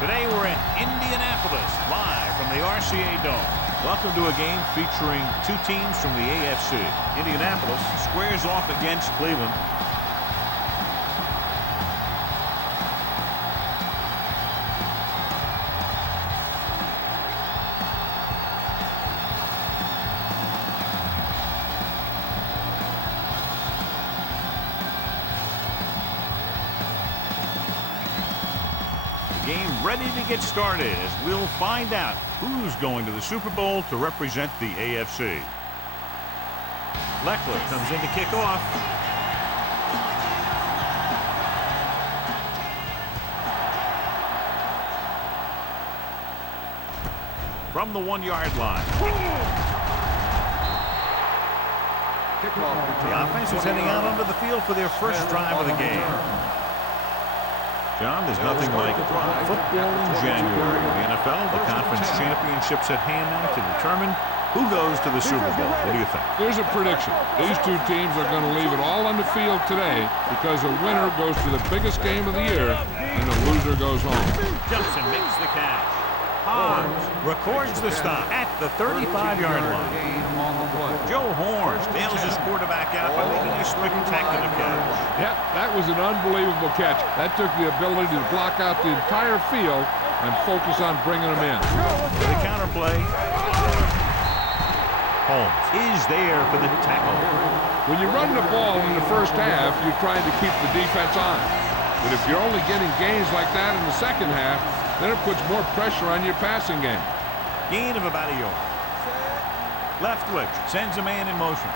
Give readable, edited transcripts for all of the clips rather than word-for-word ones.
Today we're in Indianapolis, live from the RCA Dome. Welcome to a game featuring two teams from the AFC. Indianapolis squares off against Cleveland. Game ready to get started as we'll find out who's going to the Super Bowl to represent the AFC. Leckler comes in to kick off. From the 1-yard line. The offense is heading out onto the field for their first drive of the game. John, there's nothing like football in January. In the NFL, the conference championships at hand now to determine who goes to the Super Bowl. What do you think? Here's a prediction. These two teams are going to leave it all on the field today because the winner goes to the biggest game of the year and the loser goes home. Jumps and makes the catch. Hobbs records the stop at the 35-yard line. Joe Horn bails his quarterback out by making a spectacular catch. Yeah, that was an unbelievable catch. That took the ability to block out the entire field and focus on bringing them in. The counter play. Holmes is there for the tackle. When you run the ball in the first half, you're trying to keep the defense on. But if you're only getting gains like that in the second half, then it puts more pressure on your passing game. Gain of about a yard. Left twitch sends a man in motion.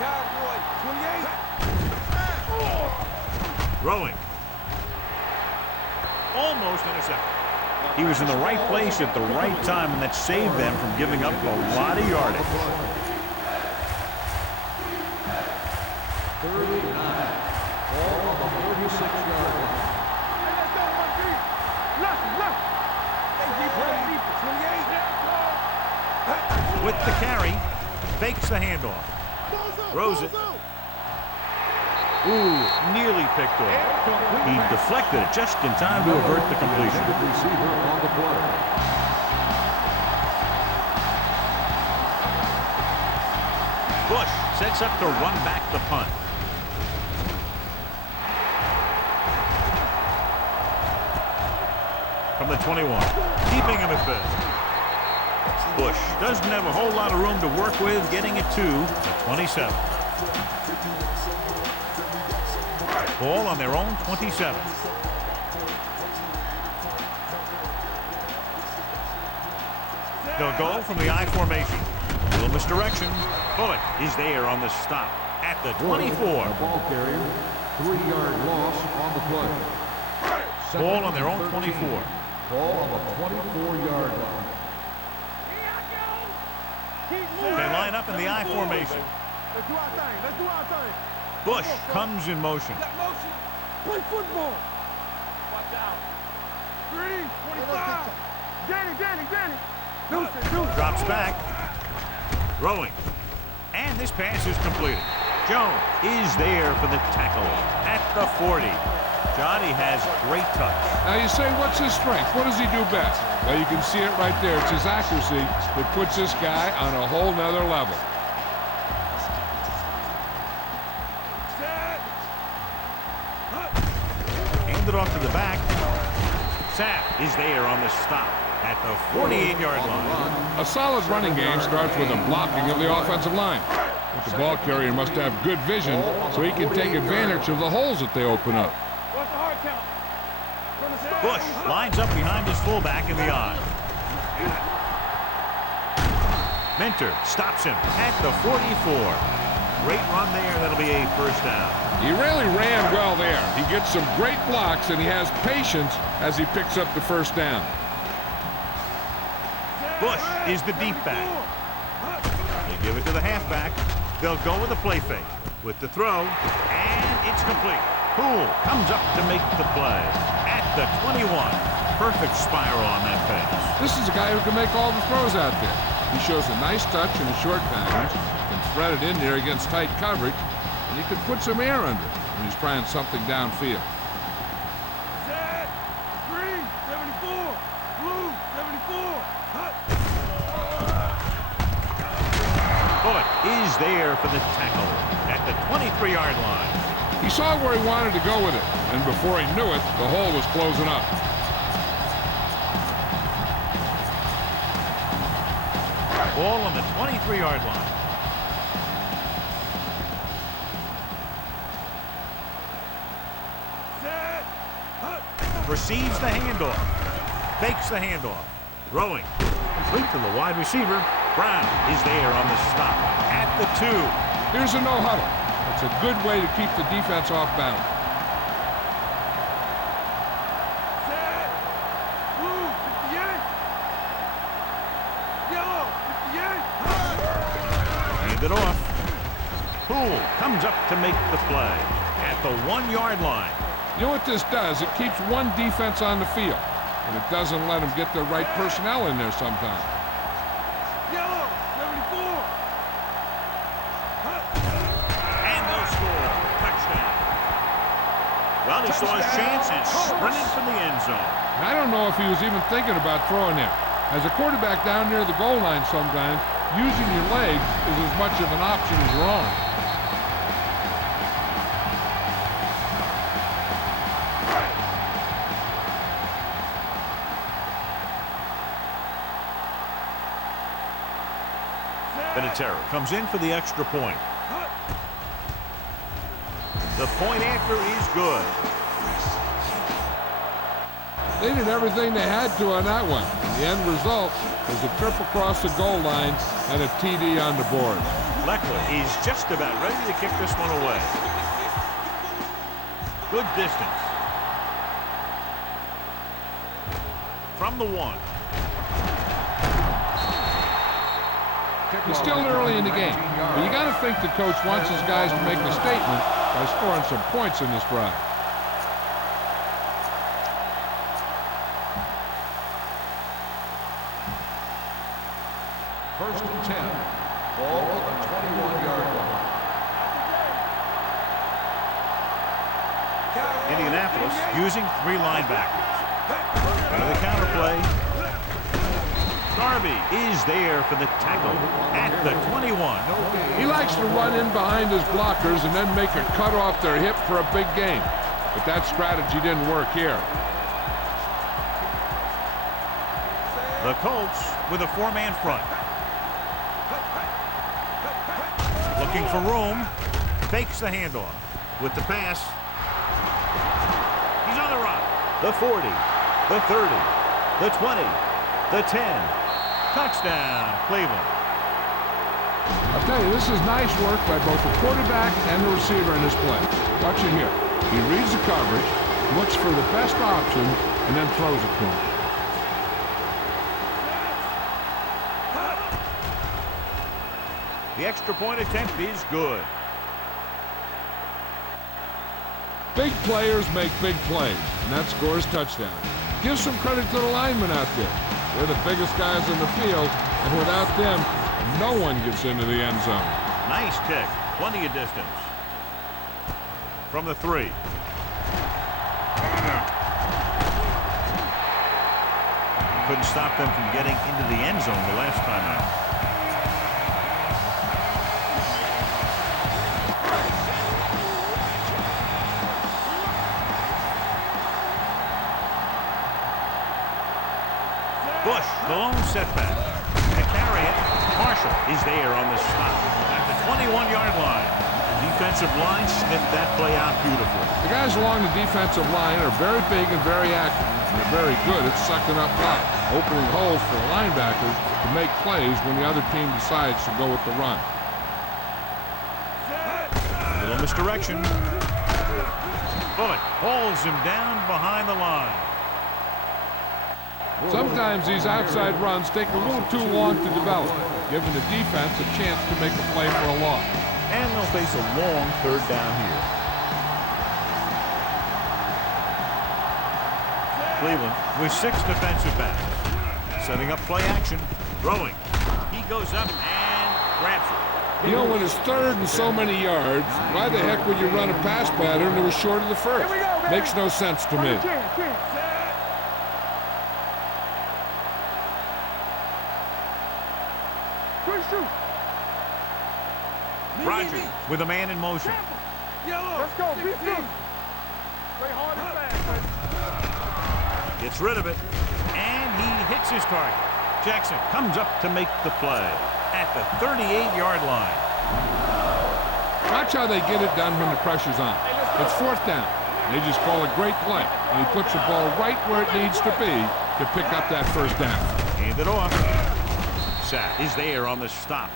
Cowboy, 28. Throwing. Almost intercepted. He was in the right place at the right time, and that saved them from giving up a lot of yardage. 39. Ball on the 46-yard line. With the carry, fakes the handoff. Throws it. Ooh, nearly picked off. He deflected it just in time to avert the completion. Receiver on the play. Bush sets up to run back the punt. From the 21, keeping him at bay. Bush doesn't have a whole lot of room to work with, getting it to the 27. Ball on their own 27. They'll go from the I formation. A little misdirection. Bullock is there on the stop at the 24. Ball carrier, 3-yard loss on the play. Ball on their own 24. Ball on the 24-yard line. They line up in the I formation. Let's do our thing. Let's do our thing. Bush comes in motion. Play football. Watch out. 3, 25. Danny. Deuce. Drops back. Throwing. And this pass is completed. Jones is there for the tackle at the 40. Johnny has great touch. Now you say, what's his strength? What does he do best? Well, you can see it right there. It's his accuracy that puts this guy on a whole nother level. Handed off to the back. Sapp is there on the stop at the 48-yard line. A solid running game starts with a blocking of the offensive line. But the ball carrier must have good vision so he can take advantage of the holes that they open up. Bush lines up behind his fullback in the I. Mentor stops him at the 44. Great run there. That'll be a first down. He really ran well there. He gets some great blocks, and he has patience as he picks up the first down. Bush is the deep back. They give it to the halfback. They'll go with a play fake. With the throw, and it's complete. Poole comes up to make the play at the 21. Perfect spiral on that pass. This is a guy who can make all the throws out there. He shows a nice touch and a short package, can thread it in there against tight coverage, and he can put some air under it when he's trying something downfield. Set. 3. Bullock is there for the tackle at the 23-yard line. He saw where he wanted to go with it, and before he knew it, the hole was closing up. Ball on the 23-yard line. Receives the handoff. Fakes the handoff. Throwing. Complete to the wide receiver. Brown is there on the stop at the 2. Here's a no-huddle. It's a good way to keep the defense off balance. Hand it off. Poole comes up to make the play at the 1-yard line. You know what this does? It keeps one defense on the field, and it doesn't let them get the right personnel in there sometimes. Yellow, 74. And they'll score. Touchdown. Well, he saw his chance and sprinted for the end zone. I don't know if he was even thinking about throwing there. As a quarterback down near the goal line sometimes, using your legs is as much of an option as your arm. Benitero comes in for the extra point. The point after is good. They did everything they had to on that one. The end result was a trip across the goal line and a TD on the board. Leckler is just about ready to kick this one away. Good distance. From the 1. It's still early in the game, but you got to think the coach wants his guys to make a statement by scoring some points in this drive. First and 10. Ball at the 21-yard line. Indianapolis using 3 linebackers. Out of the counter play. Darby is there for the tackle at the 21. He likes to run in behind his blockers and then make a cut off their hip for a big gain. But that strategy didn't work here. The Colts with a 4-man front. Looking for room. Fakes the handoff. With the pass. He's on the run. The 40. The 30. The 20. The 10. Touchdown, Cleveland. I'll tell you, this is nice work by both the quarterback and the receiver in this play. Watch it here. He reads the coverage, looks for the best option, and then throws it to him. The extra point attempt is good. Big players make big plays, and that scores touchdown. Give some credit to the linemen out there. They're the biggest guys in the field, and without them, no one gets into the end zone. Nice kick. Plenty of distance. From the 3. Couldn't stop them from getting into the end zone the last time out. Bush, the lone setback. To carry it, Marshall is there on the stop at the 21-yard line. The defensive line sniffed that play out beautifully. The guys along the defensive line are very big and very active. They're very good at sucking up blocks, opening holes for the linebackers to make plays when the other team decides to go with the run. A little misdirection. Bullock hauls him down behind the line. Sometimes these outside runs take a little too long to develop, giving the defense a chance to make a play for a loss. And they'll face a long 3rd down here. Cleveland with 6 defensive backs. Setting up play action. Throwing. He goes up and grabs it. You know, when it's 3rd and so many yards, why the heck would you run a pass pattern that was short of the first? Here we go, baby. Makes no sense to me. Rogers with a man in motion. Yellow. Let's go. Beat them. Play hard and fast. Gets rid of it, and he hits his target. Jackson comes up to make the play at the 38-yard line. Watch how they get it done when the pressure's on. It's fourth down. They just call a great play, and he puts the ball right where it needs to be to pick up that first down. Hand it off. Sack is there on the stop.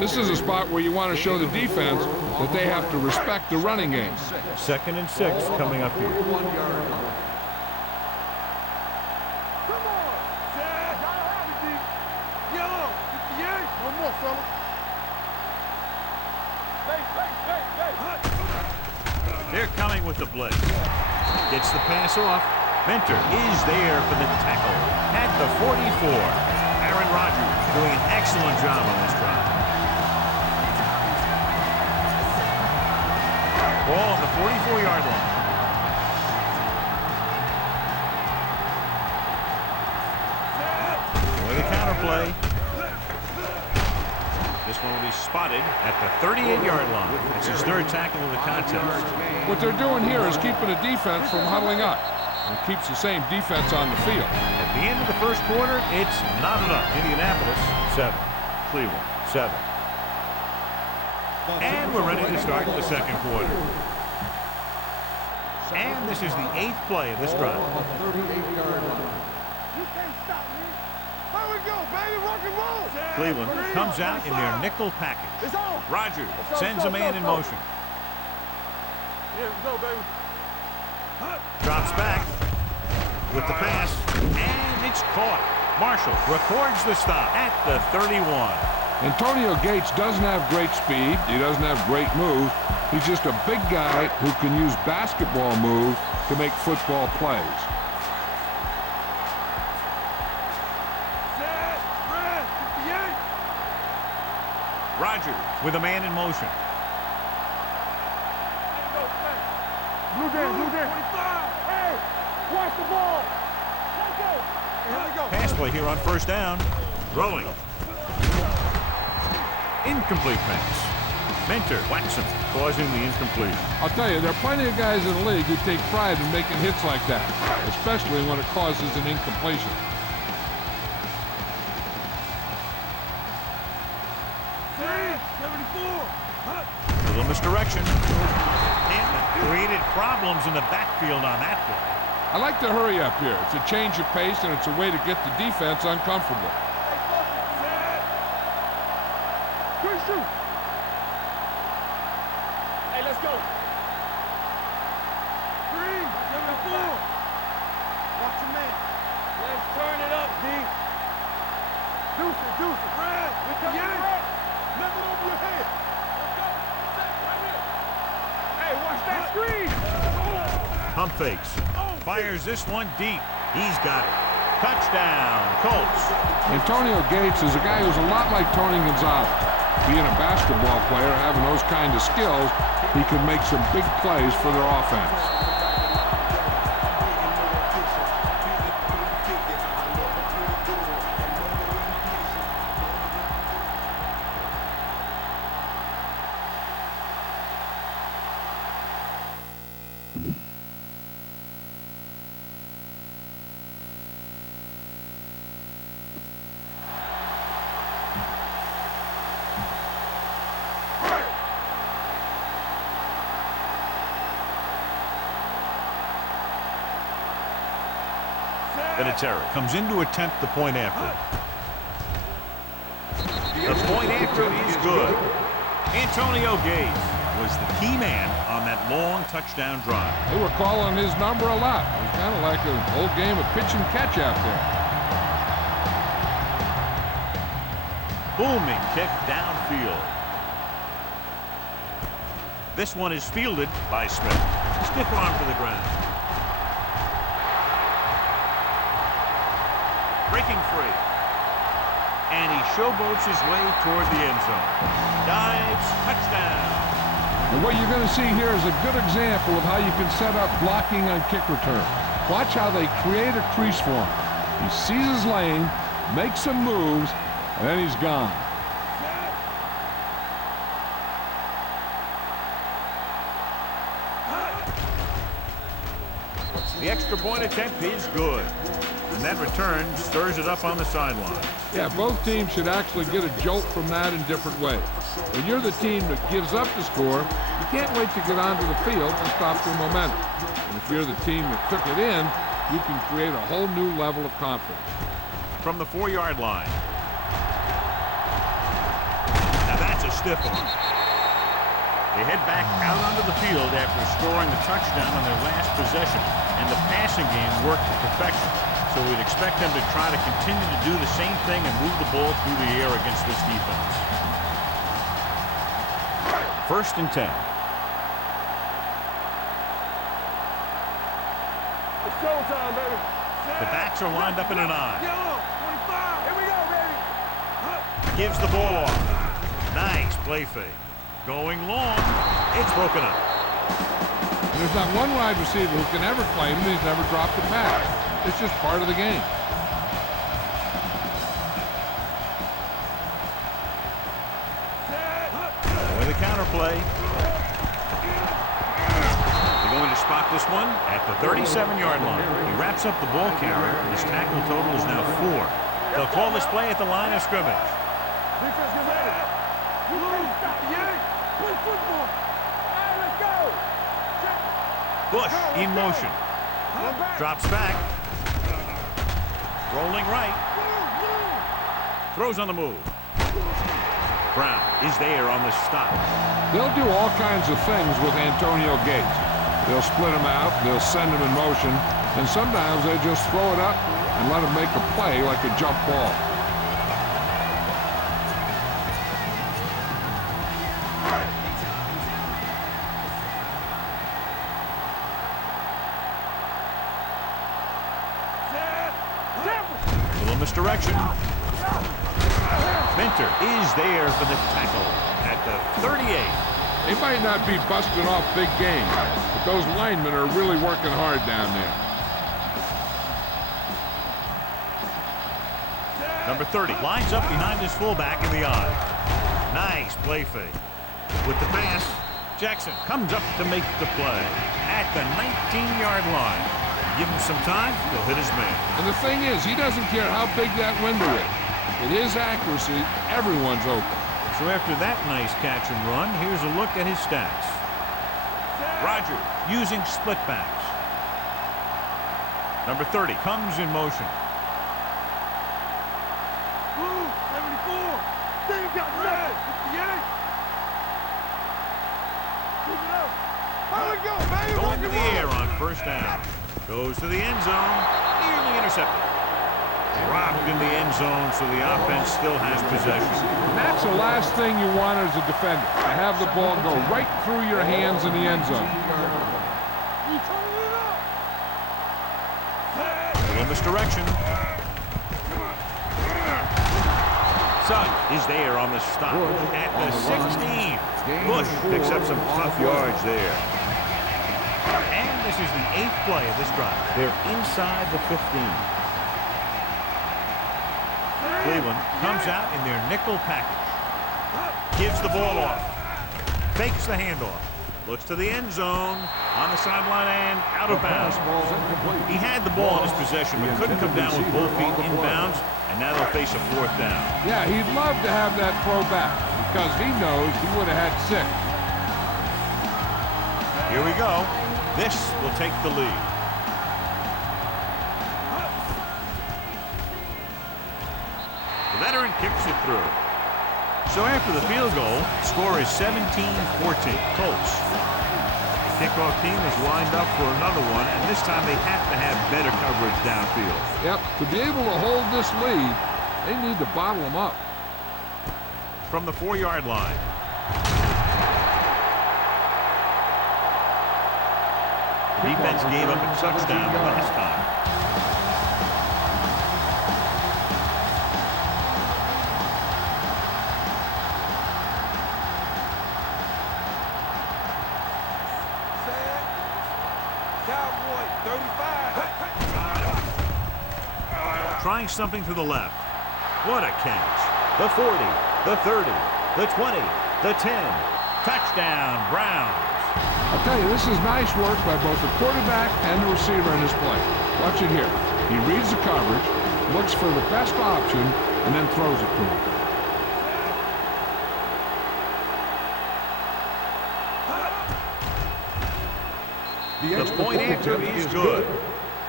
This is a spot where you want to show the defense that they have to respect the running game. 2nd and 6 coming up here. 1 yard line. Come on. Jack. Yellow. 58. One more, fella. Hey. They're coming with the blitz. Gets the pass off. Mentor is there for the tackle at the 44. Aaron Rodgers doing an excellent job on this drive. Ball on the 44-yard line. With a counter play. This one will be spotted at the 38-yard line. It's his 3rd tackle of the contest. What they're doing here is keeping the defense from huddling up. And keeps the same defense on the field. At the end of the first quarter, it's not enough. Indianapolis, 7. Cleveland, 7. And we're ready to start the second quarter. And this is the 8th play of this drive. 38-yard line. You can't stop me. Here we go, baby. Rock and roll. Cleveland comes out in their nickel package. It's on. Rogers sends a man in motion. Here we go, baby. Drops back with the pass, and it's caught. Marshall records the stop at the 31. Antonio Gates doesn't have great speed. He doesn't have great moves. He's just a big guy who can use basketball moves to make football plays. Set. Red. 58. Rogers with a man in motion. Blue down. 25. Hey, watch the ball. Let's go. Here we go. Pass play here on first down. Throwing. Incomplete pass. Mentor whacks him, causing the incompletion. I'll tell you, there are plenty of guys in the league who take pride in making hits like that, especially when it causes an incompletion. Set. 74. Little misdirection. And created problems in the backfield on that play. I like the hurry up here. It's a change of pace, and it's a way to get the defense uncomfortable. Set. Quick shoot. Hey, let's go. 3. 74. Watch your man. Let's turn it up, D. Deuce it. Red. With the red. Lift it over your head. Hey, watch that screen. Pump fakes. Fires this one deep. He's got it. Touchdown, Colts. Antonio Gates is a guy who's a lot like Tony Gonzalez. Being a basketball player, having those kind of skills, he can make some big plays for their offense. Vinatieri comes in to attempt the point after. The point after is good. Antonio Gates was the key man on that long touchdown drive. They were calling his number a lot. It was kind of like an old game of pitch and catch out there. Booming kick downfield. This one is fielded by Smith. Stiff arm to the ground. Breaking free. And he showboats his way toward the end zone. Dives, touchdown. And what you're going to see here is a good example of how you can set up blocking on kick return. Watch how they create a crease for him. He sees his lane, makes some moves, and then he's gone. The extra point attempt is good. And that return stirs it up on the sideline. Yeah, both teams should actually get a jolt from that in different ways. When you're the team that gives up the score, you can't wait to get onto the field and stop their momentum. And if you're the team that took it in, you can create a whole new level of confidence. From the 4-yard line. Now that's a stiff one. They head back out onto the field after scoring a touchdown on their last possession, and the passing game worked to perfection. So we'd expect them to try to continue to do the same thing and move the ball through the air against this defense. 1st and 10. It's showtime, baby. The backs are lined up in an I. Yellow, 25. Here we go, baby. Gives the ball off. Nice play fake. Going long. It's broken up. And there's not one wide receiver who can ever claim that he's never dropped a pass. It's just part of the game. With a counter play. They're going to spot this one at the 37-yard line. He wraps up the ball carrier. His tackle total is now 4. They'll call this play at the line of scrimmage. Defense, get ready. You can't stop the yank. Play football. All right, let's go. Bush in motion. Drops back. Rolling right. Throws on the move. Brown is there on the stop. They'll do all kinds of things with Antonio Gates. They'll split him out, they'll send him in motion, and sometimes they just throw it up and let him make a play like a jump ball. Little misdirection. Minter is there for the tackle at the 38. They might not be busting off big games, but those linemen are really working hard down there. Number 30 lines up behind his fullback in the I. Nice play fake. With the pass, Jackson comes up to make the play at the 19-yard line. Give him some time, he'll hit his man. And the thing is, he doesn't care how big that window is. With his accuracy, everyone's open. So after that nice catch and run, here's a look at his stats. Roger using split backs. Number 30 comes in motion. Blue, 74. They got red. 58. Keep it up. How we go, baby? Going to the air on 1st down. Goes to the end zone. Nearly intercepted. Dropped in the end zone, so the offense still has possession. And that's the last thing you want as a defender, to have the ball go right through your hands in the end zone. You turn it up. Little misdirection. Sugg is there on the stop at the 16. Bush picks up some tough yards there. And this is the 8th play of this drive. They're inside the 15. Cleveland comes out in their nickel package. Gives the ball off. Fakes the handoff. Looks to the end zone. On the sideline and out of bounds. He had the ball in his possession but couldn't come down with both feet inbounds, and now they'll face a 4th down. Yeah, he'd love to have that throw back because he knows he would have had 6. Here we go. This will take the lead. The veteran kicks it through. So after the field goal, score is 17-14. Colts. Kickoff team is lined up for another one, and this time they have to have better coverage downfield. Yep, to be able to hold this lead, they need to bottle them up. From the 4-yard line. The defense gave up a touchdown the last time. Trying something to the left. What a catch. The 40, the 30, the 20, the 10. Touchdown, Browns. I'll tell you, this is nice work by both the quarterback and the receiver in this play. Watch it here. He reads the coverage, looks for the best option, and then throws it to him. The point after is good.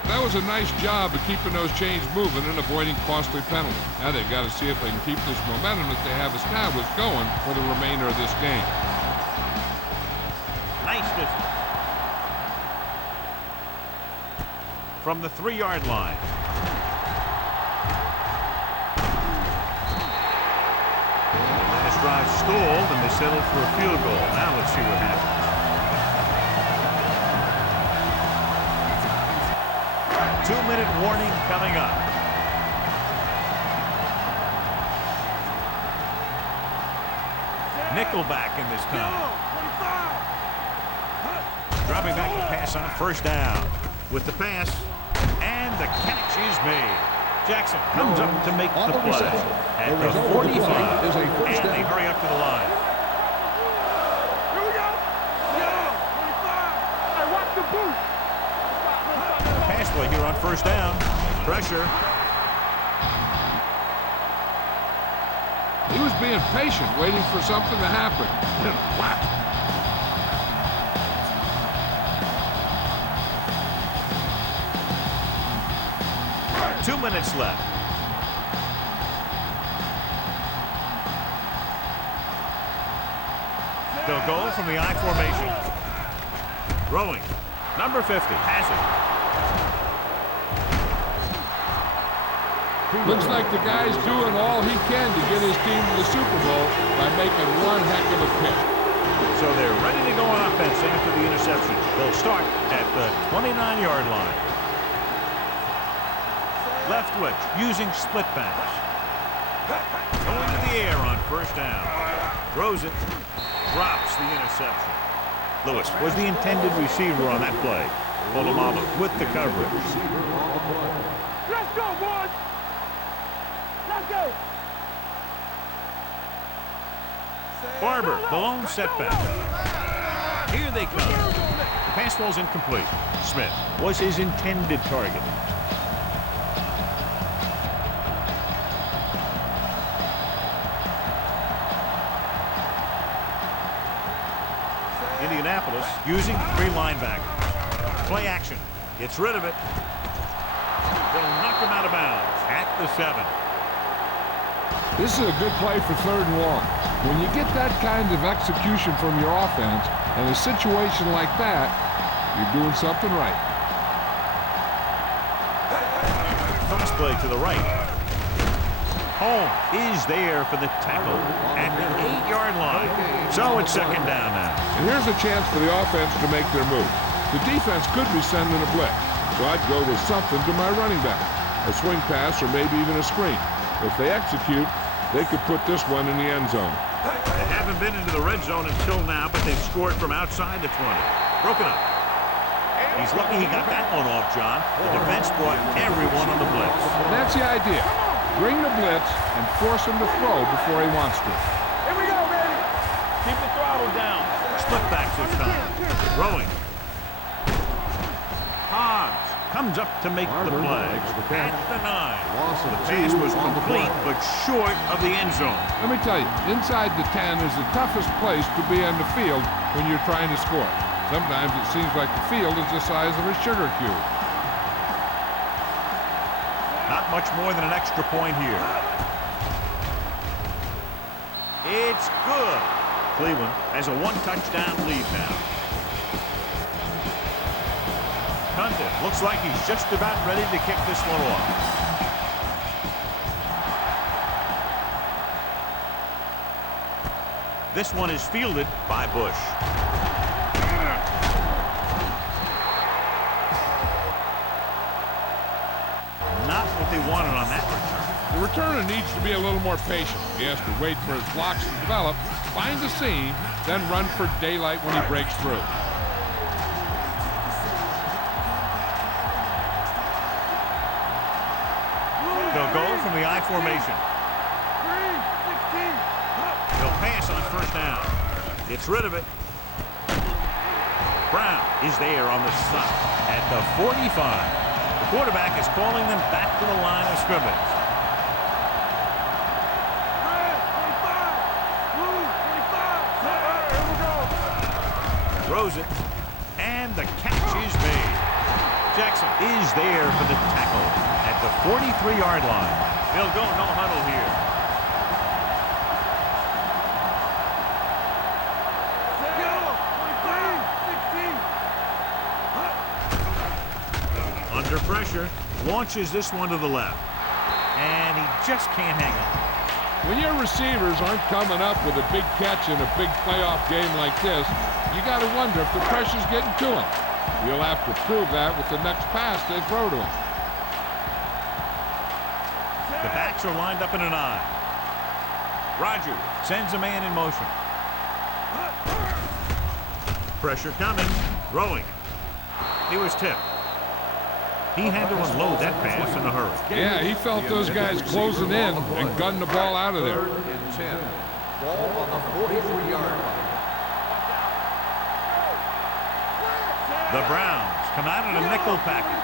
That was a nice job of keeping those chains moving and avoiding costly penalties. Now they've got to see if they can keep this momentum that they have established going for the remainder of this game. Nice distance. From the 3-yard line. Last drive stalled, and they settled for a field goal. Now let's see what happens. 2-minute warning coming up. Nickelback in this time. Dropping back to pass on first down. With the pass, and the catch is made. Jackson comes up to make the play. At the 45, and they hurry up to the line. Here we go. 25. Hey, watch the boot. Pass play here on first down. Pressure. He was being patient, waiting for something to happen. Whap! 2 minutes left. They'll go from the I formation. Throwing. Number 50. Passing. Looks like the guy's doing all he can to get his team to the Super Bowl by making one heck of a pick. So they're ready to go on offense after the interception. They'll start at the 29-yard line. Left switch, using split pass. Going to the air on first down. Throws it. Drops the interception. Lewis was the intended receiver on that play. Polamalu with the coverage. Let's go, boys. Let's go. Barber, the lone setback. Here they come. The pass ball's incomplete. Smith was his intended target. Indianapolis using 3 linebackers. Play action. Gets rid of it. They'll knock him out of bounds at the 7. This is a good play for 3rd and long. When you get that kind of execution from your offense in a situation like that, you're doing something right. Cross play to the right. Home is there for the tackle at the 8-yard line. So it's 2nd down now. And here's a chance for the offense to make their move. The defense could be sending a blitz, so I'd go with something to my running back. A swing pass or maybe even a screen. If they execute, they could put this one in the end zone. They haven't been into the red zone until now, but they've scored from outside the 20. Broken up. He's lucky he got that one off, John. The defense brought everyone on the blitz. That's the idea. Bring the blitz and force him to throw before he wants to. Here we go, baby. Keep the throttle down. Split back this time. Throwing. Hobbs comes up to make the play. At the 9. The pass was complete, but short of the end zone. Let me tell you, inside the 10 is the toughest place to be on the field when you're trying to score. Sometimes it seems like the field is the size of a sugar cube. Not much more than an extra point here. It's good. Cleveland has a 1-touchdown lead now. Condon looks like he's just about ready to kick this one off. This one is fielded by Bush. Not what they wanted on that return. The returner needs to be a little more patient. He has to wait for his blocks to develop, find the seam, then run for daylight when he breaks through. They'll go from the I formation. 3-16. They'll pass on first down. Gets rid of it. Brown is there on the stop at the 45. The quarterback is calling them back to the line of scrimmage. Throws it, and the catch is made. Jackson is there for the tackle at the 43-yard line. They'll go no huddle here. Under pressure, launches this one to the left, and he just can't hang on. When your receivers aren't coming up with a big catch in a big playoff game like this, you got to wonder if the pressure's getting to them. You'll have to prove that with the next pass they throw to him. The backs are lined up in an I. Rogers sends a man in motion. Pressure coming, throwing. He was tipped. He had to unload that pass in a hurry. Yeah, he felt those guys closing in and gunned the ball out of there. 3rd and 10. Ball on the 43-yard line. The Browns come out in a nickel package.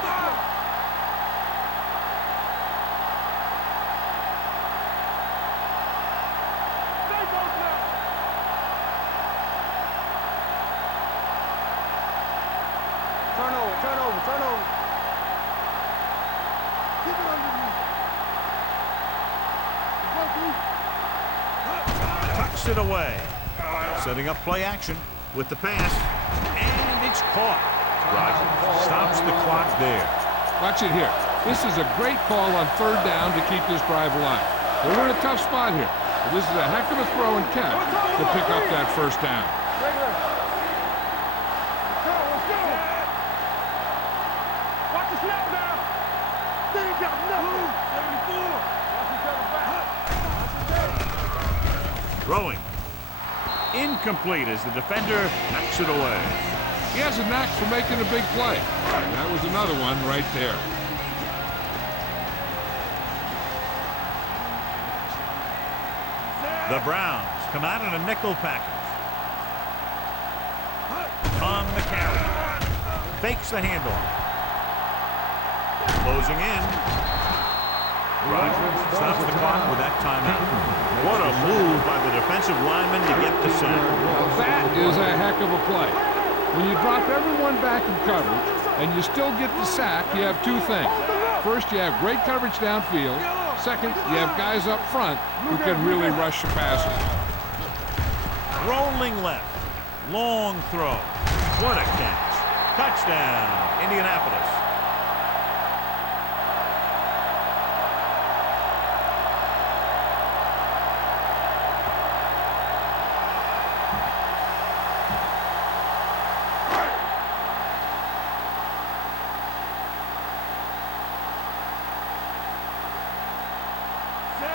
Turn over. Keep it underneath. Tucks it away. Setting up play action with the pass. And it's caught. Rogers stops the clock there. Watch it here. This is a great call on 3rd down to keep this drive alive. They were in a tough spot here, but this is a heck of a throw and catch to pick up that 1st down. Watch the snap now. They ain't got nothing. 74. Throwing. Incomplete as the defender knocks it away. He has a knack for making a big play. And that was another one right there. The Browns come out in a nickel package. On the carry. Fakes the handoff. Closing in. Rogers stops the clock with that timeout. What a move by the defensive lineman to get the sack. That is a heck of a play. When you drop everyone back in coverage and you still get the sack, you have two things. First, you have great coverage downfield. Second, you have guys up front who can really rush the passes. Rolling left. Long throw. What a catch. Touchdown, Indianapolis.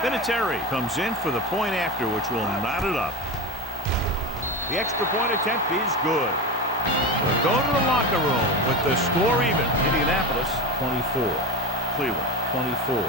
Vinatieri comes in for the point after, which will knot it up. The extra point attempt is good. We'll go to the locker room with the score even. Indianapolis 24, Cleveland 24.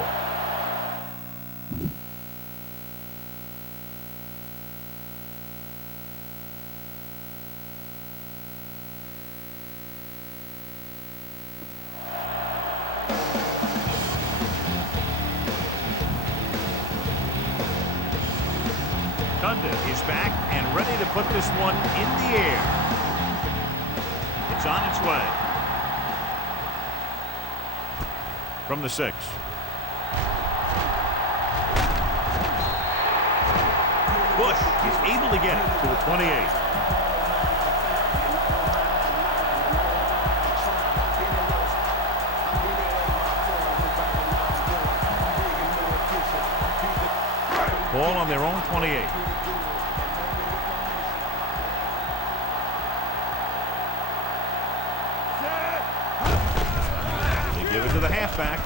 Is back and ready to put this one in the air. It's on its way. From the 6. Bush is able to get it to the 28. Ball on their own 28. Give it to the halfback.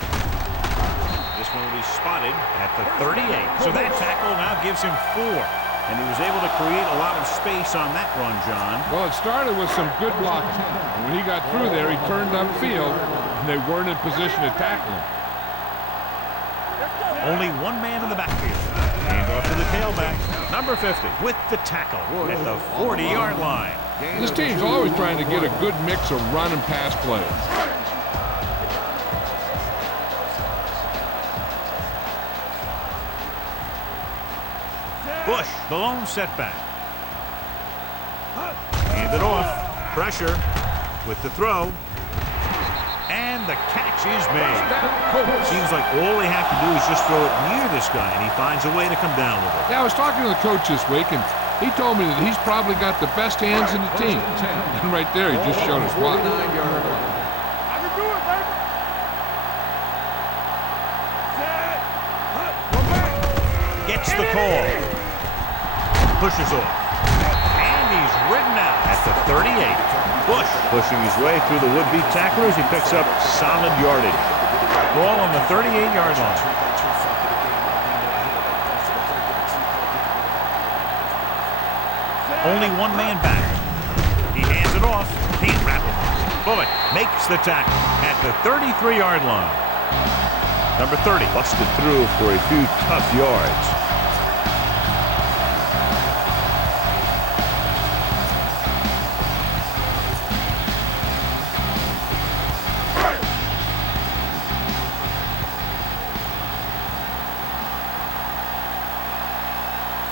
This one will be spotted at the 38. So that tackle now gives him 4. And he was able to create a lot of space on that run, John. Well, it started with some good blocking. And when he got through there, he turned upfield, and they weren't in position to tackle him. Only one man in the backfield. Hand off to the tailback. Number 50 with the tackle at the 40-yard line. This team's always trying to get a good mix of run and pass plays. Bush, the lone setback. Hand it off. Pressure with the throw. And the catch is made. Seems like all they have to do is just throw it near this guy, and he finds a way to come down with it. Yeah, I was talking to the coach this week, and he told me that he's probably got the best hands in the team. And right there, he just showed us why. I can do it, baby. Gets the call. Pushes off. And he's ridden out at the 38. Bush pushing his way through the would-be tacklers. He picks up solid yardage. Ball on the 38-yard line. Only one man back. He hands it off. Can't wrap him. Bullock makes the tackle at the 33-yard line. Number 30 busted through for a few tough yards.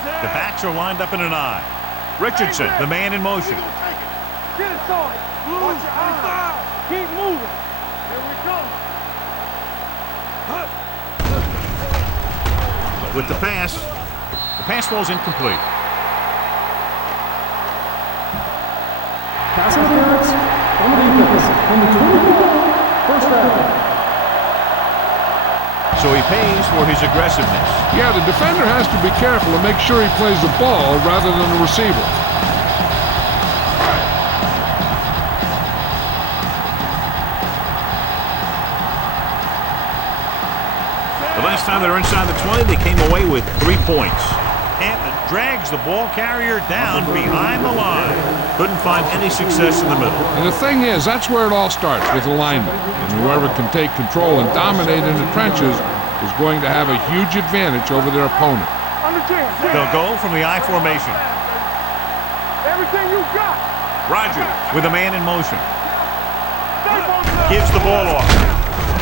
The backs are lined up in an I. Richardson, the man in motion. Get it, Sarge. Watch your eyes. Keep moving. Here we go. With the pass falls incomplete. Pass interference on the defense. Number 24, first down. So he pays for his aggressiveness. Yeah, the defender has to be careful and make sure he plays the ball rather than the receiver. The last time they were inside the 20, they came away with 3 points. Hampton drags the ball carrier down behind the line. Couldn't find any success in the middle. And the thing is, that's where it all starts, with alignment. And whoever can take control and dominate in the trenches is going to have a huge advantage over their opponent. They'll go from the I formation. Everything you got. Rogers with a man in motion. Gives the ball off.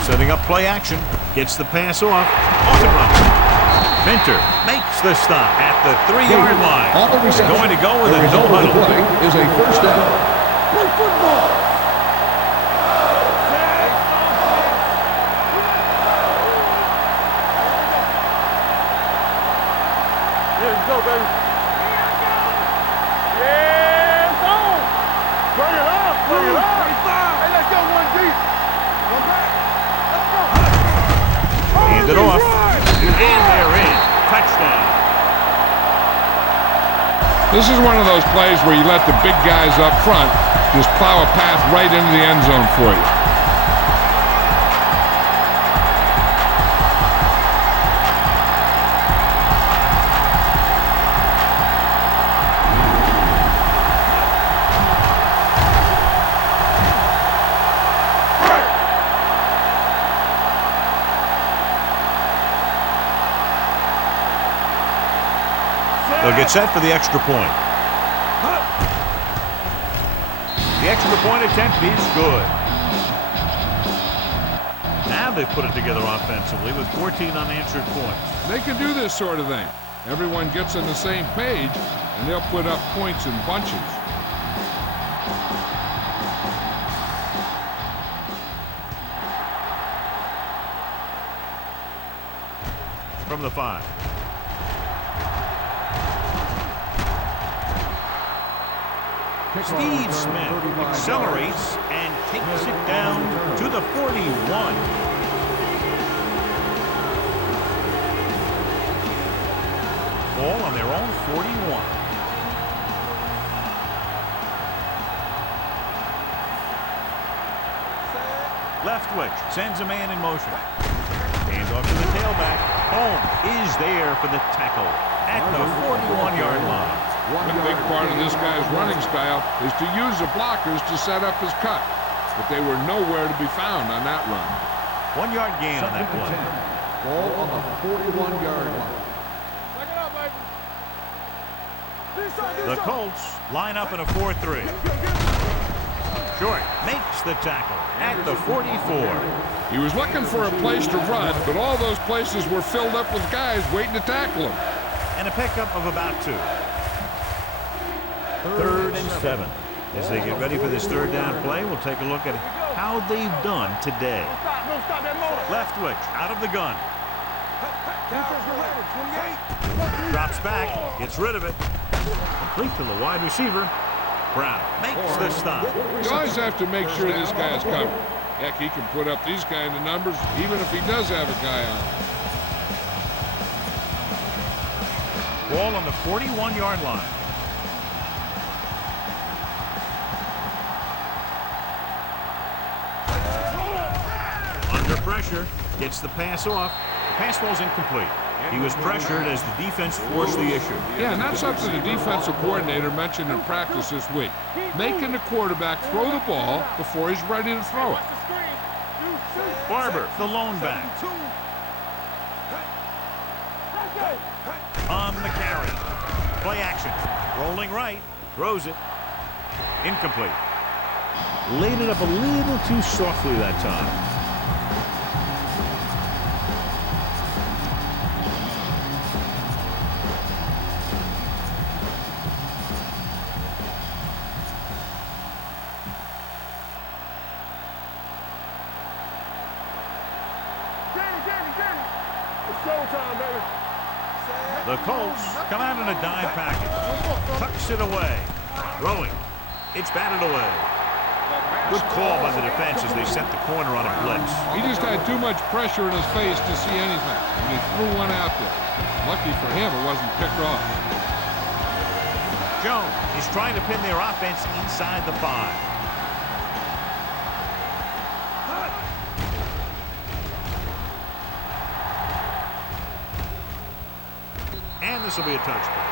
Setting up play action. Gets the pass off. Off and running. Minter makes the stop at the 3-yard line. Going to go with a no huddle. Play is a first down. Play football. Here we go, baby. Yeah, it's on. Bring it up. Bring it up. Hey, let's go one deep. One back. Let's go. Hand it off. And they're in. Touchdown. This is one of those plays where you let the big guys up front just plow a path right into the end zone for you. They'll get set for the extra point. The extra point attempt is good. Now they've put it together offensively with 14 unanswered points. They can do this sort of thing. Everyone gets on the same page, and they'll put up points in bunches. From the 5. Steve Smith accelerates and takes it down to the 41. Ball on their own 41. Leftwich sends a man in motion. Hand off to the tailback. Holmes is there for the tackle at the 41-yard line. A big part of this guy's running style is to use the blockers to set up his cut. But they were nowhere to be found on that run. 1 yard gain on that play. Ball on the 41-yard line. Back it up, baby. The Colts line up in a 4-3. Short makes the tackle at the 44. He was looking for a place to run, but all those places were filled up with guys waiting to tackle him. And a pickup of about 2. 3rd and 7. As they get ready for this third down play, we'll take a look at how they've done today. Left switch out of the gun. Drops back, gets rid of it. Complete to the wide receiver. Brown makes the stop. You always have to make sure this guy's covered. Heck, he can put up these kind of numbers even if he does have a guy on. Ball on the 41-yard line. Under pressure, gets the pass off. The pass ball's incomplete. He was pressured as the defense forced the issue. Yeah, and that's something the defensive coordinator mentioned in practice this week. Making the quarterback throw the ball before he's ready to throw it. Barber, the lone back. On the carry. Play action. Rolling right. Throws it. Incomplete. Laid it up a little too softly that time. The Colts come out in a dime package. Tucks it away. Throwing. It's batted away. Good call by the defense as they set the corner on a blitz. He just had too much pressure in his face to see anything, and he threw one out there. Lucky for him, it wasn't picked off. Jones is trying to pin their offense inside the 5. And this will be a touchdown.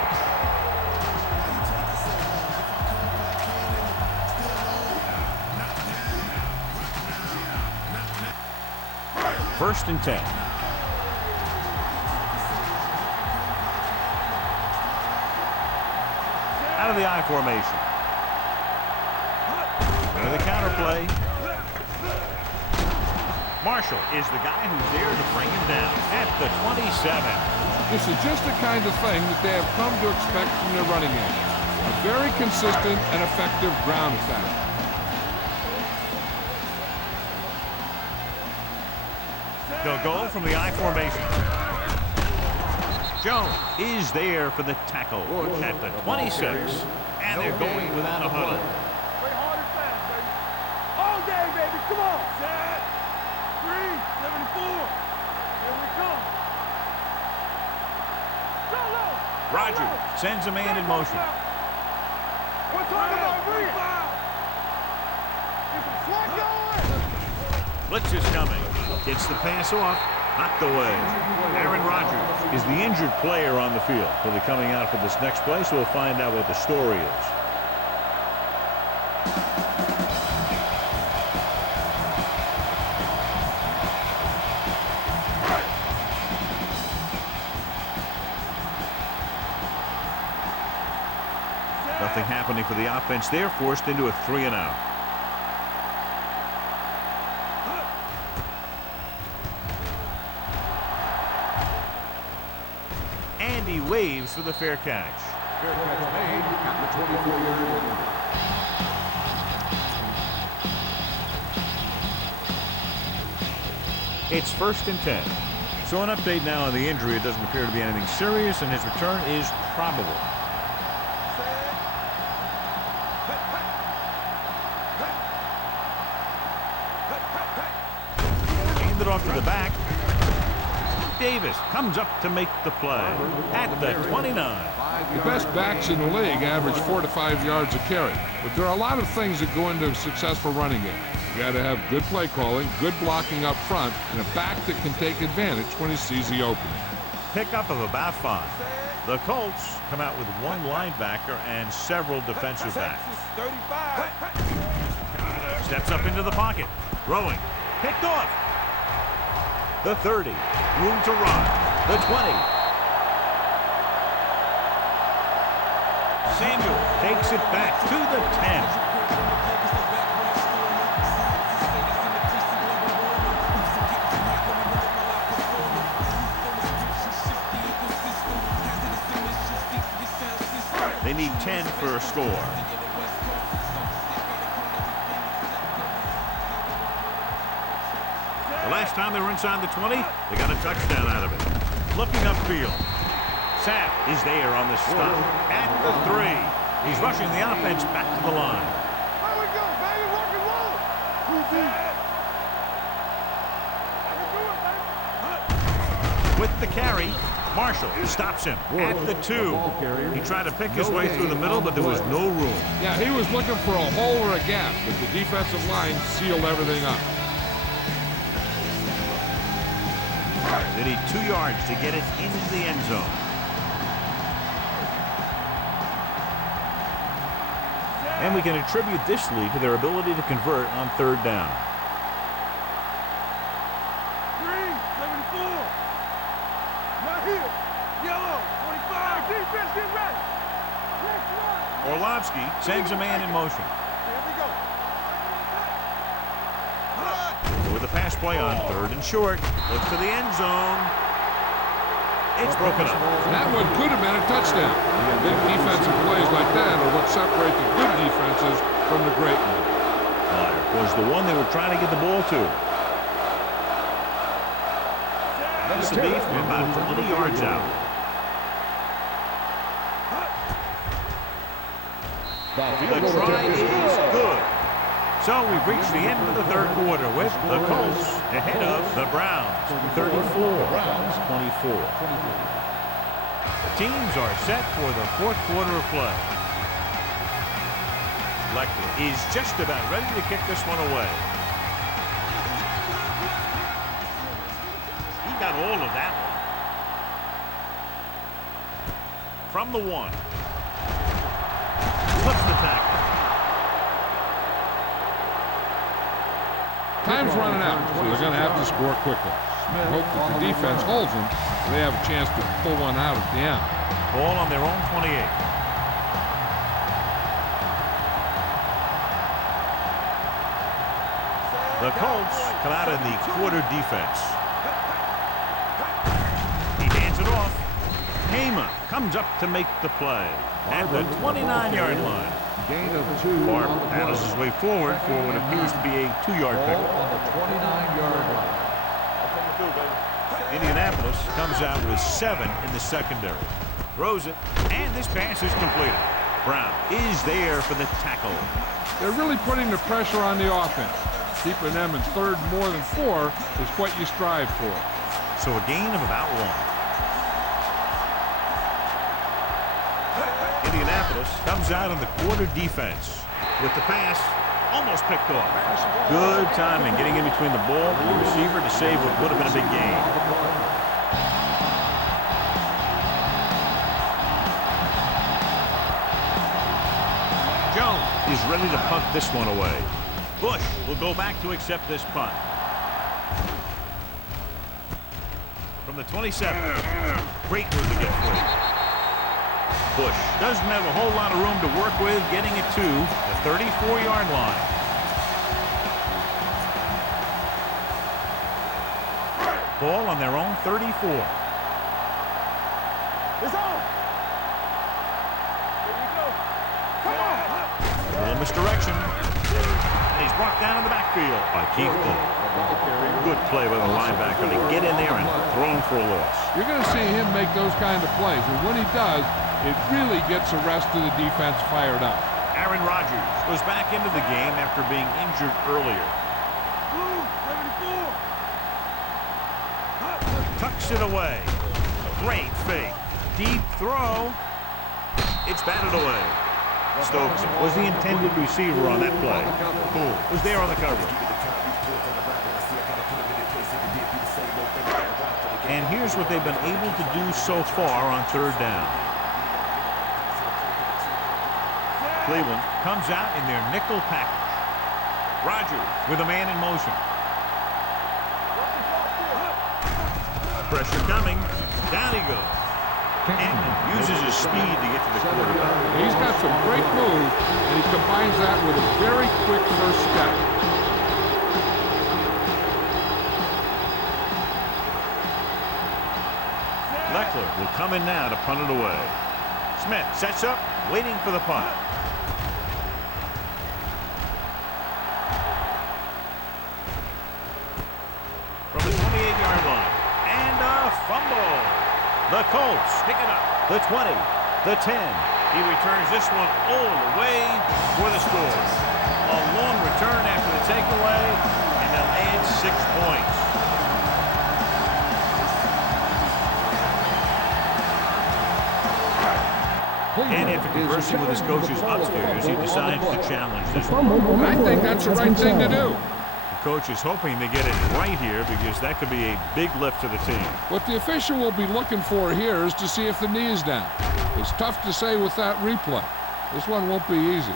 First and 10. Out of the I formation. Into the counter play. Marshall is the guy who's there to bring him down at the 27. This is just the kind of thing that they have come to expect from their running game. A very consistent and effective ground attack. They'll go from the I formation. Jones is there for the tackle at the 26. And they're going without a huddle. Play hard and fast, baby. All day, baby. Come on. Set. 3, 74. Here we come. Roger sends a man in motion. We're talking about Blitz is coming. Gets the pass off. Knocked away. Aaron Rodgers is the injured player on the field. He'll be coming out for this next play, so we'll find out what the story is. Nothing happening for the offense. They're forced into a 3-and-out. And he waves for the fair catch. Fair catch made at the 24-yard line. It's first and 10. So an update now on the injury. It doesn't appear to be anything serious, and his return is probable. Hand it off to the back. Davis comes up to make the play at the 29. The best backs in the league average 4 to 5 yards a carry, but there are a lot of things that go into a successful running game. You got to have good play calling, good blocking up front, and a back that can take advantage when he sees the opening. Pickup of about 5. The Colts come out with one linebacker and several defensive backs. 35. Steps up into the pocket. Throwing. Picked off. The 30. Room to run. The 20. Samuel takes it back to the 10. They need 10 for a score. The last time they were inside the 20, they got a touchdown out of it. Looking upfield. Sapp is there on the stop at the 3. He's rushing the offense back to the line. Here we go, baby, rock and roll. Who's that? With the carry, Marshall stops him at the 2. He tried to pick his way through the middle, but there was no room. Yeah, he was looking for a hole or a gap, but the defensive line sealed everything up. They need 2 yards to get it into the end zone. And we can attribute this lead to their ability to convert on 3rd down. Green, 74. Not here. Yellow, 25. Defense, get ready. Next one. Orlovsky sends a man in motion. Here we go. With a pass play on 3rd and short. Looks to the end zone. It's broken up. That one could have been a touchdown. Big defensive plays like that are what separate the good defenses from the great ones. Was the one they were trying to get the ball to. This will be from about 20 yards out. The try is good. So we've reached the end of the 3rd quarter with the Colts ahead of the Browns, 34, Browns 24. The teams are set for the 4th quarter of play. Lecter is just about ready to kick this one away. He got all of that one. From the 1. Flips the tackle. Time's running out, so they're going to have to score quickly. Hope that the defense holds them, so they have a chance to pull one out at the end. Ball on their own 28. The Colts come out in the quarter defense. He hands it off. Hema comes up to make the play at the 29-yard line. Gain of 2. Barr paddles his way forward for what appears to be a 2-yard Ball pickup. on the 29-yard line. Indianapolis comes out with 7 in the secondary. Throws it, and this pass is completed. Brown is there for the tackle. They're really putting the pressure on the offense. Keeping them in 3rd more than 4 is what you strive for. So a gain of about 1. Indianapolis comes out in the quarter defense with the pass almost picked off. Good timing getting in between the ball and the receiver to save what would have been a big gain. Jones is ready to punt this one away. Bush will go back to accept this punt. From the 27. Great move to get free. Bush doesn't have a whole lot of room to work with, getting it to the 34-yard line. Ball on their own 34. It's on. Here we go. Come on. A little misdirection. And he's brought down in the backfield by Keith Bull. Good play by the linebacker to get in there and throw him for a loss. You're going to see him make those kind of plays, and when he does, it really gets the rest of the defense fired up. Aaron Rodgers goes back into the game after being injured earlier. Blue, 74. Tucks it away. Great fake. Deep throw. It's batted away. Stokes was the intended receiver on that play. Poole was there on the coverage. And here's what they've been able to do so far on 3rd down. Cleveland comes out in their nickel package. Rodgers with a man in motion. Pressure coming. Down he goes. and uses his speed to get to the quarterback. He's got some great moves, and he combines that with a very quick first step. Leckler will come in now to punt it away. Smith sets up, waiting for the punt. From the 28-yard line. And a fumble. The Colts pick it up. The 20, the 10. He returns this one all the way for the score. A long return after the takeaway, and they'll add 6 points. And after conversing with his coaches upstairs, he decides to challenge this one. I think that's the right thing to do. The coach is hoping to get it right here because that could be a big lift to the team. What the official will be looking for here is to see if the knee is down. It's tough to say with that replay. This one won't be easy.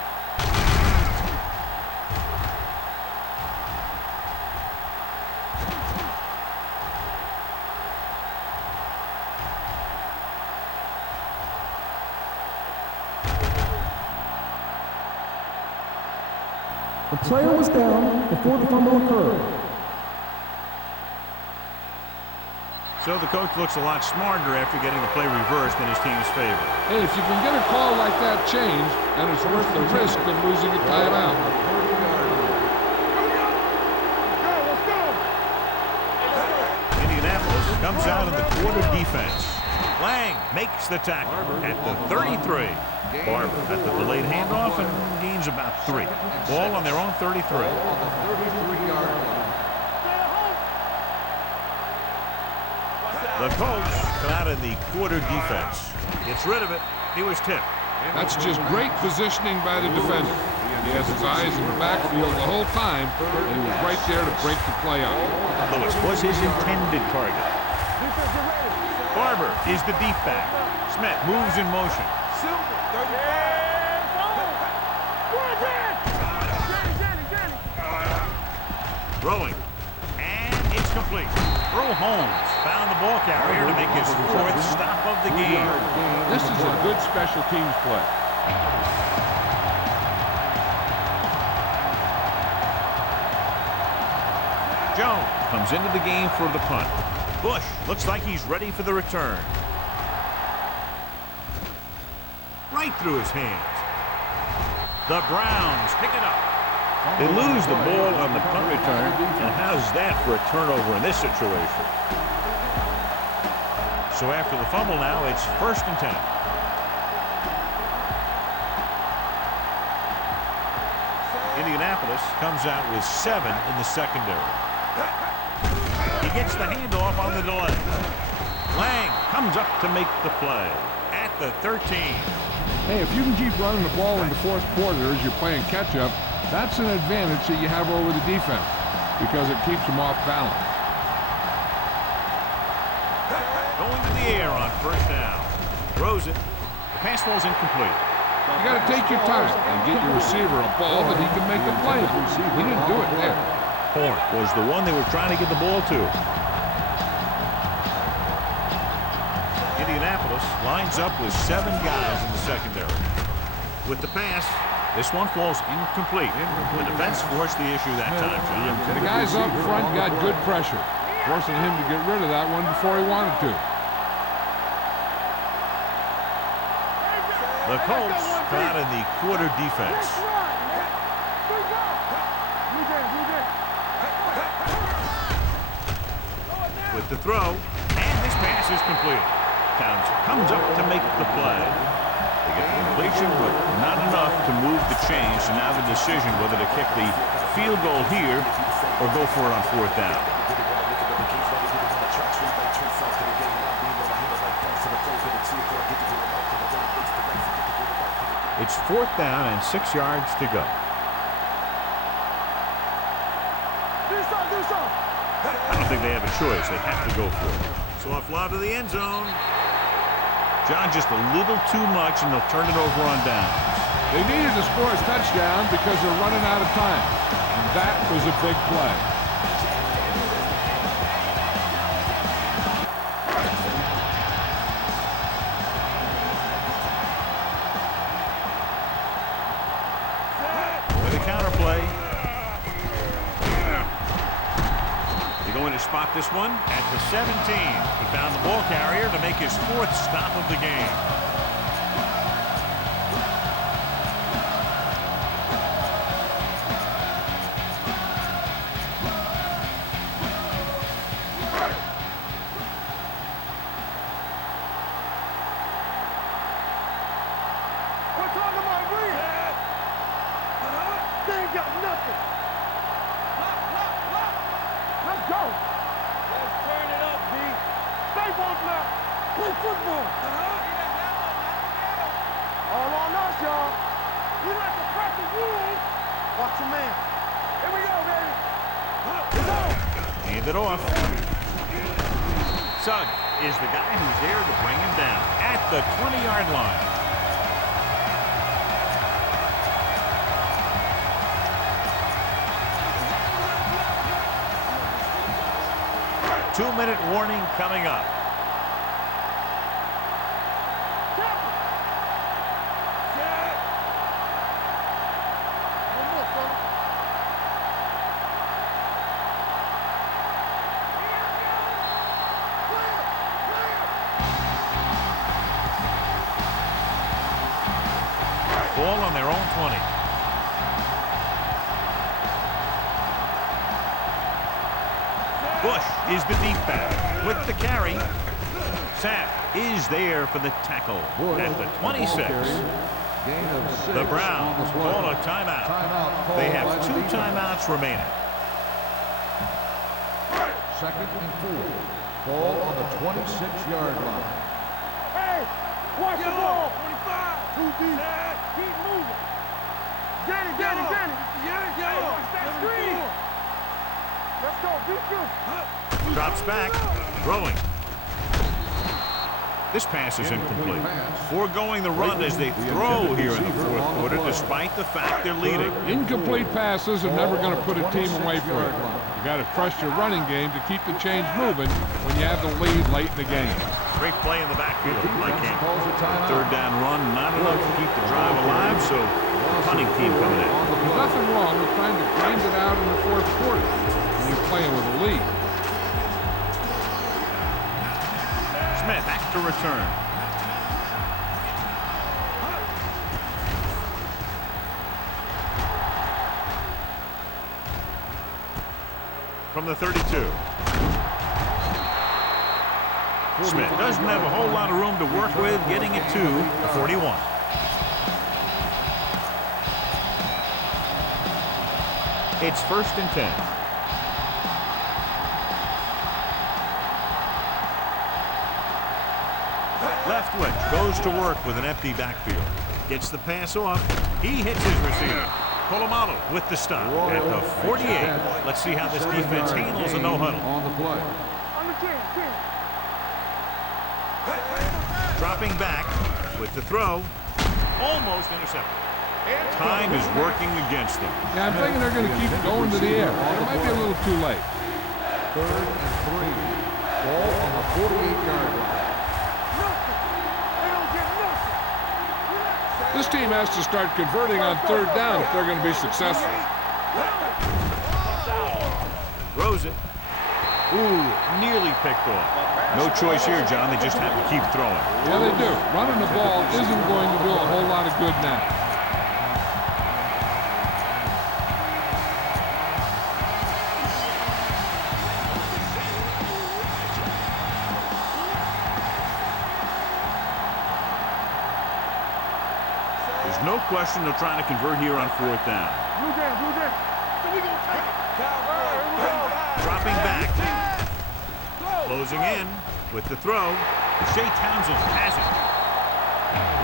The player was down before the fumble occurred. So the coach looks a lot smarter after getting the play reversed in his team's favor. Hey, if you can get a call like that changed, then it's worth the risk of losing a timeout. Indianapolis comes out in the quarter defense. Lang makes the tackle at the 33. Barber at the delayed handoff and gains about 3. Ball on their own 33. The Colts come out in the quarter defense. Gets rid of it. He was tipped. That's just great positioning by the defender. He has his eyes in the backfield the whole time, and he was right there to break the play up. Lewis was his intended target. Barber is the deep back. Smith moves in motion. Throwing. And it's complete. Earl Holmes found the ball carrier to make his 4th stop of the game. This is a good special teams play. Jones comes into the game for the punt. Bush looks like he's ready for the return. Right through his hands. The Browns pick it up. They lose the ball on the punt return, and how's that for a turnover in this situation? So after the fumble now, it's 1st and 10. Indianapolis comes out with 7 in the secondary. He gets the handoff on the delay. Lang comes up to make the play at the 13. Hey, if you can keep running the ball in the 4th quarter as you're playing catch-up, that's an advantage that you have over the defense because it keeps them off balance. Going to the air on 1st down. Throws it. The pass ball's incomplete. You got to take your time and get your receiver a ball that he can make a play on. He didn't do it there. Horn was the one they were trying to get the ball to. Indianapolis lines up with 7 guys in the secondary. With the pass, this one falls incomplete. The defense forced the issue that time, John. The guys up front got good pressure, forcing him to get rid of that one before he wanted to. The Colts come out in the quarter defense. With the throw, and this pass is complete. Townsend comes up to make the play. They get the completion, but not enough to move the chains. So now the decision whether to kick the field goal here or go for it on 4th down. It's 4th down and 6 yards to go. I don't think they have a choice. They have to go for it. So off lob to the end zone. John, just a little too much, and they'll turn it over on downs. They needed to score a touchdown because they're running out of time. And that was a big play. Going to spot this one at the 17. He found the ball carrier to make his 4th stop of the game. What's on the mind, William? They ain't got nothing. Let's go. Let's turn it up, D. Stay woke now. Play football. All on us, y'all. We like to practice rules. Watch your man. Here we go, baby. Go. Hand it off. Sugg is the guy who's there to bring him down at the 20-yard line. Two-minute warning coming up. Ball on their own 20. Bush is the deep back with the carry. Sapp is there for the tackle at the 26. The Browns call a timeout. They have 2 timeouts remaining. 2nd and 4. Ball on the 26-yard line. Hey, watch the ball. 25. 2 deep. Keep moving. Get it. Hey, watch that screen. Let's go, defense. Drops back, throwing. This pass is incomplete. Foregoing the run as they throw here in the 4th quarter, despite the fact they're leading. Incomplete passes are never going to put a team away from it. You got to trust your running game to keep the chains moving when you have the lead late in the game. Great play in the backfield by Campbell. 3rd down run, not enough to keep the drive alive, so the punting team coming in. There's nothing wrong with trying to grind it out in the 4th quarter when you're playing with a lead. Smith back to return. From the 32. Smith doesn't have a whole lot of room to work with, getting it to the 41. It's 1st and 10. Left wedge goes to work with an empty backfield. Gets the pass off. He hits his receiver. Polamalu with the stop at the 48. Let's see how this defense handles a no-huddle. On the play. On the 10. Dropping back with the throw. Almost intercepted. Time is working against them. Yeah, I'm thinking they're going to keep going to the air. It might be a little too late. 3rd and 3. Ball on the 48-yard line. This team has to start converting on 3rd down if they're going to be successful. Throws it. Ooh, nearly picked off. No choice here, John. They just have to keep throwing. Yeah, they do. Running the ball isn't going to do a whole lot of good now. There's no question they're trying to convert here on 4th down. Blue down. So we gonna take it. Dropping back. Closing in with the throw. Shea Townsend has it.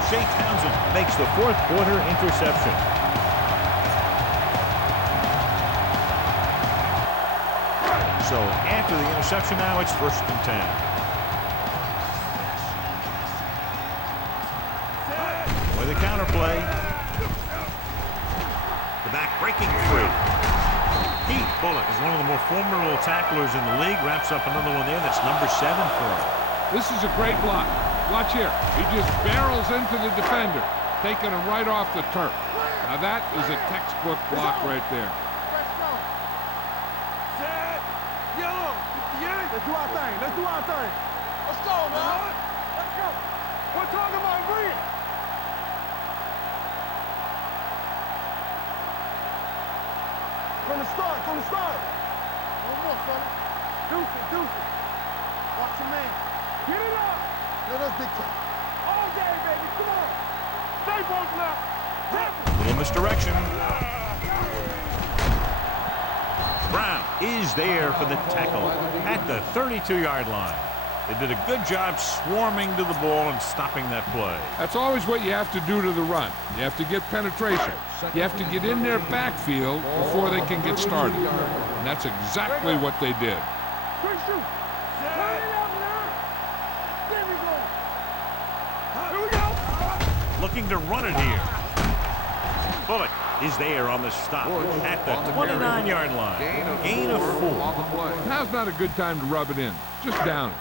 Shea Townsend makes the 4th quarter interception. So after the interception now, it's 1st and 10. With the counterplay. The back breaking free. Pete Bullock is one of the more formidable tacklers in the league. Wraps up another one there. That's number 7 for him. This is a great block. Watch here. He just barrels into the defender, taking him right off the turf. Now that is a textbook block right there. Let's go. Set. Yellow. Let's do our thing. Let's do our thing. Let's go, man. Let's go. We're talking about green. From the start, from the start. One more, fella. Deuce it, deuce it. Watch your man. Get it up. Let us big time. All day, baby. Come on. Stay both now. Little misdirection. Brown is there for the tackle at the 32-yard line. They did a good job swarming to the ball and stopping that play. That's always what you have to do to the run. You have to get penetration. You have to get in their backfield before they can get started. And that's exactly what they did. Quick shoot. Turn it up now. There we go. Here we go. Looking to run it here. Bullock is there on the stop at the 29-yard line. Gain of 4. Now's not a good time to rub it in. Just down it.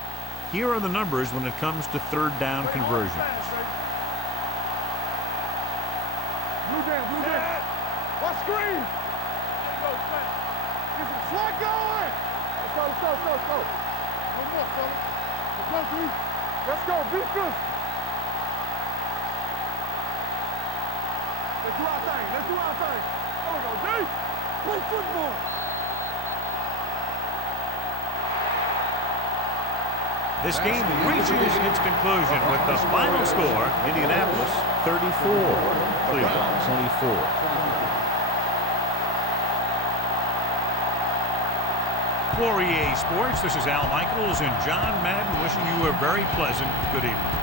Here are the numbers when it comes to third down conversions. Blue down, blue down. Watch screen. Get some slack going. Let's go, let's go, let's go, let's go. One more, fella. Let's go, dude. Let's go, beat this. Let's do our thing, let's do our thing. There we go, D. Play football. This game reaches its conclusion with the final score, Indianapolis 34, Cleveland 24. For EA Sports, this is Al Michaels and John Madden wishing you a very pleasant good evening.